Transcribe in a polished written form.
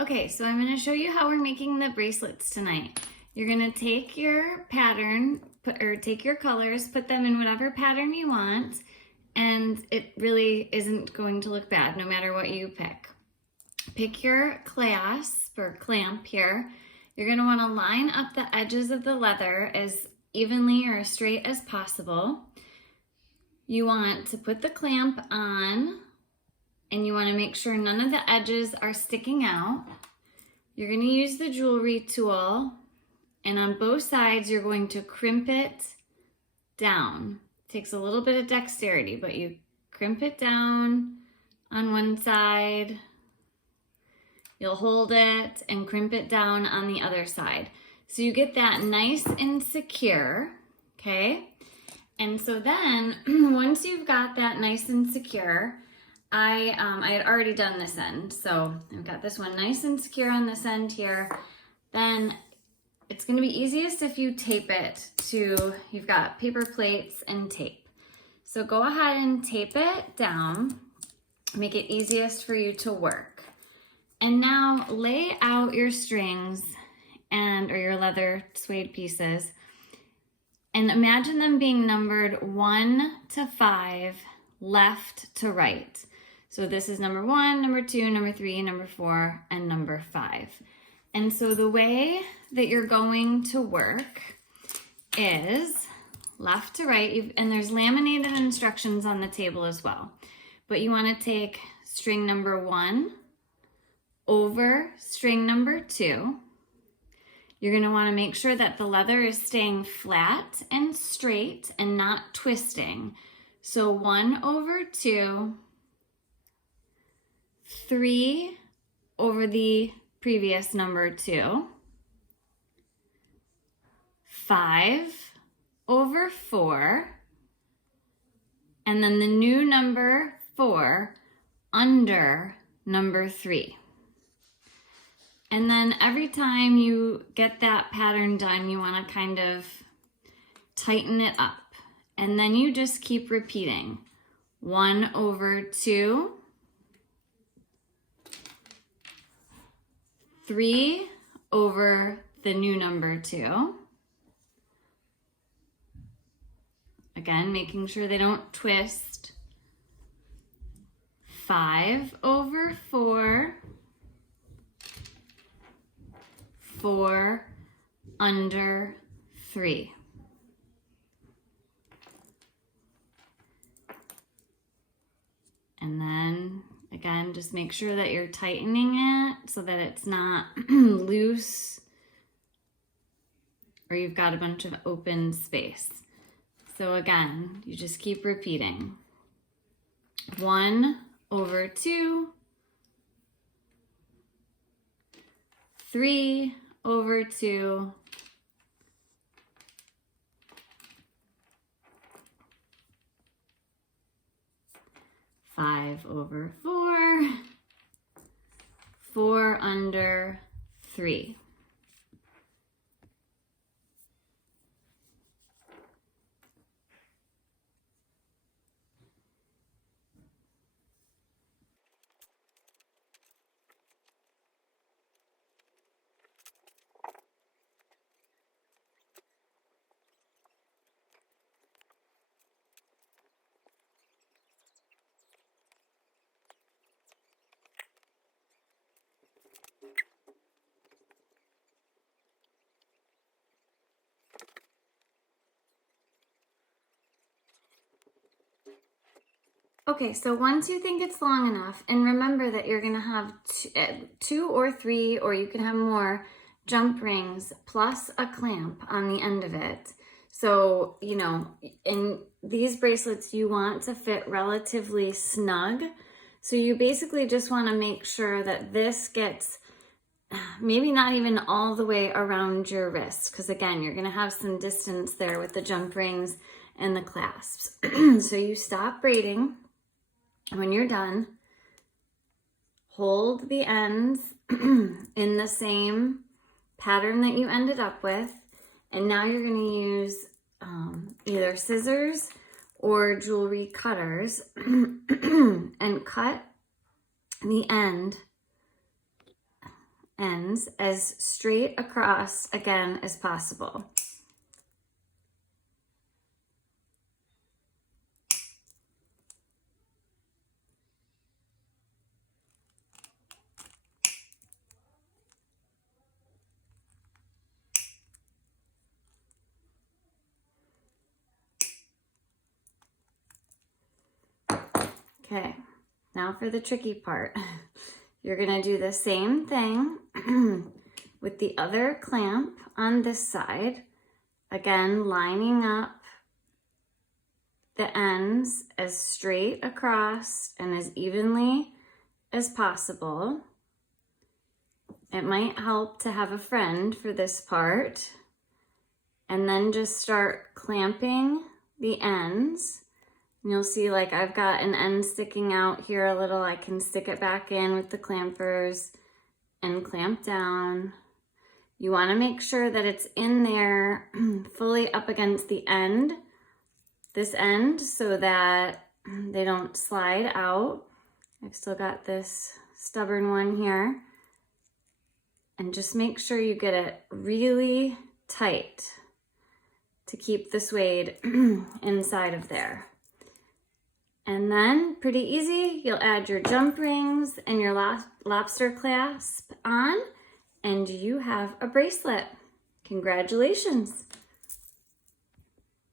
Okay, so I'm going to show you how we're making the bracelets tonight. You're going to take your pattern, take your colors, put them in whatever pattern you want, and it really isn't going to look bad no matter what you pick. Pick your clasp or clamp here. You're going to want to line up the edges of the leather as evenly or as straight as possible. You want to put the clamp on, and you want to make sure none of the edges are sticking out. You're going to use the jewelry tool, and on both sides you're going to crimp it down. It takes a little bit of dexterity, but you crimp it down on one side. You'll hold it and crimp it down on the other side. So you get that nice and secure, okay? And so then, once you've got that nice and secure, I had already done this end, so I've got this one nice and secure on this end here. Then it's going to be easiest if you tape it to, you've got paper plates and tape. So go ahead and tape it down, make it easiest for you to work. And now lay out your strings or your leather suede pieces, and imagine them being numbered 1 to 5, left to right. So this is number 1, number 2, number 3, number 4, and number 5. And so the way that you're going to work is left to right, and there's laminated instructions on the table as well. But you want to take string number 1 over string number 2. You're going to want to make sure that the leather is staying flat and straight and not twisting. So 1 over 2, 3 over the previous number 2, 5 over 4, and then the new number 4 under number 3. And then every time you get that pattern done, you want to kind of tighten it up. And then you just keep repeating. 1 over 2, 3 over the new number 2. Again, making sure they don't twist. 5 over 4. 4 under 3. And then again, just make sure that you're tightening it so that it's not loose or you've got a bunch of open space. So again, you just keep repeating. 1 over 2, 3 over 2, 5 over 4, 4 under 3. Okay, so once you think it's long enough, and remember that you're going to have 2 or 3, or you can have more jump rings plus a clamp on the end of it. So, you know, in these bracelets, you want to fit relatively snug. So you basically just want to make sure that this gets maybe not even all the way around your wrist, because again, you're going to have some distance there with the jump rings and the clasps. So you stop braiding. When you're done, hold the ends in the same pattern that you ended up with, and now you're going to use either scissors or jewelry cutters and cut the end ends as straight across again as possible. Okay, now for the tricky part. You're gonna do the same thing with the other clamp on this side. Again, lining up the ends as straight across and as evenly as possible. It might help to have a friend for this part. And then just start clamping the ends. And you'll see like I've got an end sticking out here a little. I can stick it back in with the clampers and clamp down. You want to make sure that it's in there fully up against the end, this end, so that they don't slide out. I've still got this stubborn one here. And just make sure you get it really tight to keep the suede inside of there. And then, pretty easy, you'll add your jump rings and your lobster clasp on, and you have a bracelet. Congratulations.